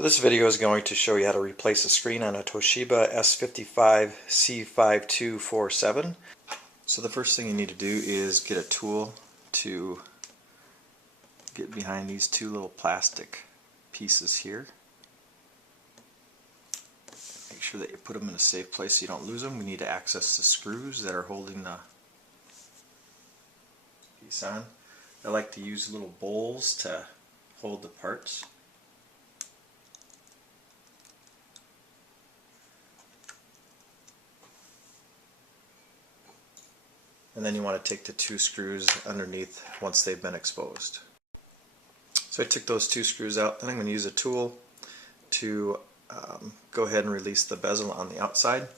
So this video is going to show you how to replace a screen on a Toshiba S55 C5247. So the first thing you need to do is get a tool to get behind these two little plastic pieces here. Make sure that you put them in a safe place so you don't lose them. We need to access the screws that are holding the piece on. I like to use little bowls to hold the parts. And then you want to take the two screws underneath once they've been exposed. So I took those two screws out, then I'm going to use a tool to go ahead and release the bezel on the outside.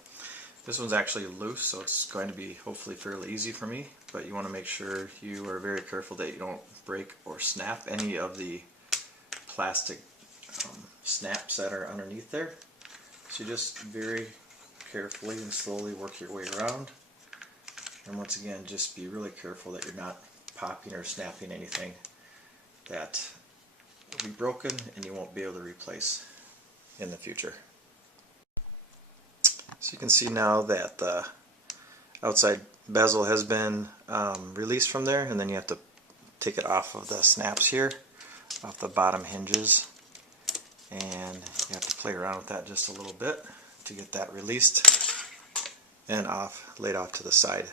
This one's actually loose, so it's going to be hopefully fairly easy for me, but you want to make sure you are very careful that you don't break or snap any of the plastic snaps that are underneath there. So you just very carefully and slowly work your way around. And once again, just be really careful that you're not popping or snapping anything that will be broken and you won't be able to replace in the future. So you can see now that the outside bezel has been released from there, and then you have to take it off of the snaps here, off the bottom hinges, and you have to play around with that just a little bit to get that released and laid off to the side.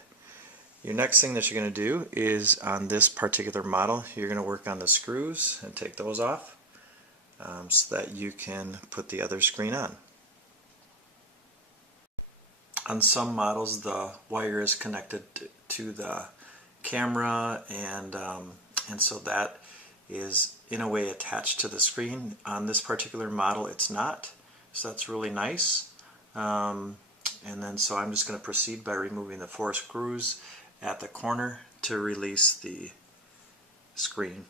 Your next thing that you're going to do is on this particular model, you're going to work on the screws and take those off so that you can put the other screen on. On some models the wire is connected to the camera and so that is in a way attached to the screen. On this particular model it's not, so that's really nice. And then so I'm just going to proceed by removing the 4 screws at the corner to release the screen.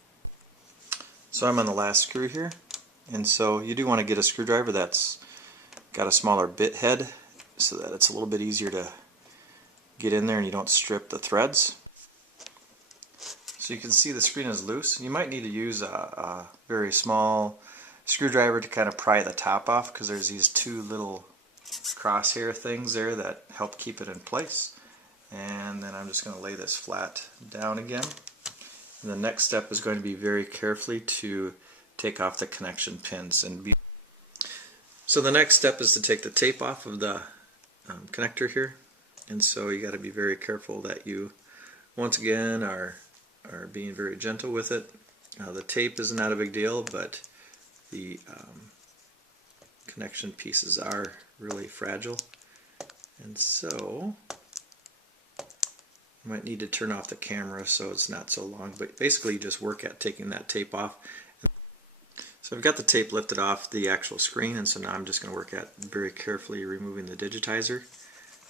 So I'm on the last screw here, and so you do want to get a screwdriver that's got a smaller bit head so that it's a little bit easier to get in there and you don't strip the threads. So you can see the screen is loose. You might need to use a very small screwdriver to kind of pry the top off, because there's these two little crosshair things there that help keep it in place. And then I'm just going to lay this flat down again. And the next step is going to be very carefully to take off the connection pins. So the next step is to take the tape off of the connector here. And so you got to be very careful that you once again are being very gentle with it. Now the tape is not a big deal, but the connection pieces are really fragile. And so you might need to turn off the camera so it's not so long, but basically you just work at taking that tape off. So I've got the tape lifted off the actual screen, and so now I'm just going to work at very carefully removing the digitizer.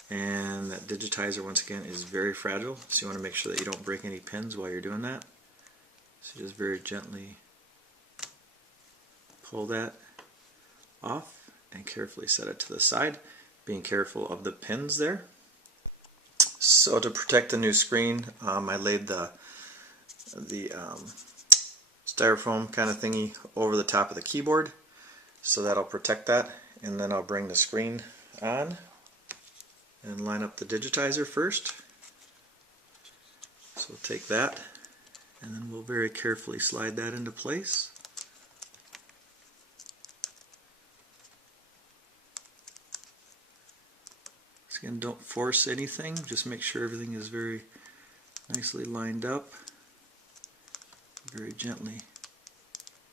And that digitizer once again is very fragile, so you want to make sure that you don't break any pins while you're doing that. So just very gently pull that off and carefully set it to the side, being careful of the pins there. So to protect the new screen, I laid the styrofoam kind of thingy over the top of the keyboard, so that'll protect that. And then I'll bring the screen on and line up the digitizer first. So we'll take that and then we'll very carefully slide that into place. Again, don't force anything, just make sure everything is very nicely lined up. Very gently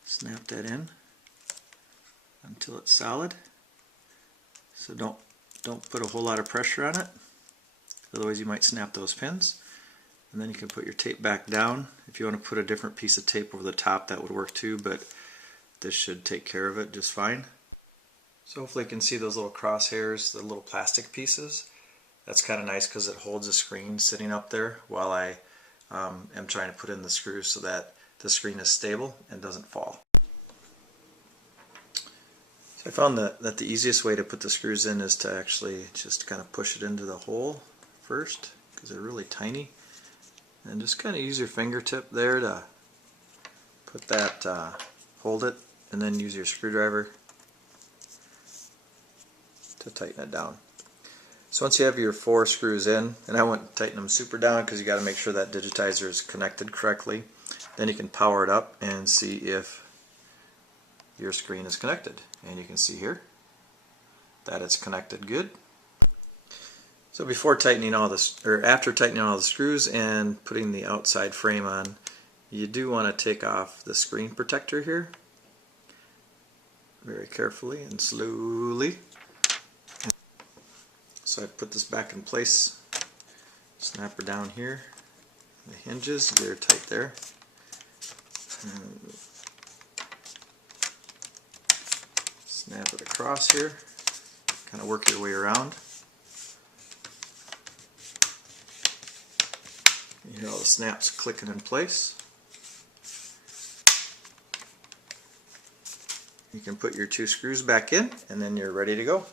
snap that in until it's solid. So don't put a whole lot of pressure on it, otherwise you might snap those pins. And then you can put your tape back down. If you want to put a different piece of tape over the top, that would work too, but this should take care of it just fine. So hopefully you can see those little crosshairs, the little plastic pieces. That's kind of nice because it holds the screen sitting up there while I am trying to put in the screws so that the screen is stable and doesn't fall. So I found that the easiest way to put the screws in is to actually just kind of push it into the hole first, because they're really tiny. And just kind of use your fingertip there to put that, hold it, and then use your screwdriver to tighten it down. So once you have your 4 screws in, and I wouldn't tighten them super down because you got to make sure that digitizer is connected correctly, then you can power it up and see if your screen is connected. And you can see here that it's connected good. So before tightening all this, or after tightening all the screws and putting the outside frame on, you do want to take off the screen protector here very carefully and slowly. So I put this back in place, snap her down here, the hinges, get her tight there. And snap it across here, kind of work your way around. You hear all the snaps clicking in place. You can put your 2 screws back in and then you're ready to go.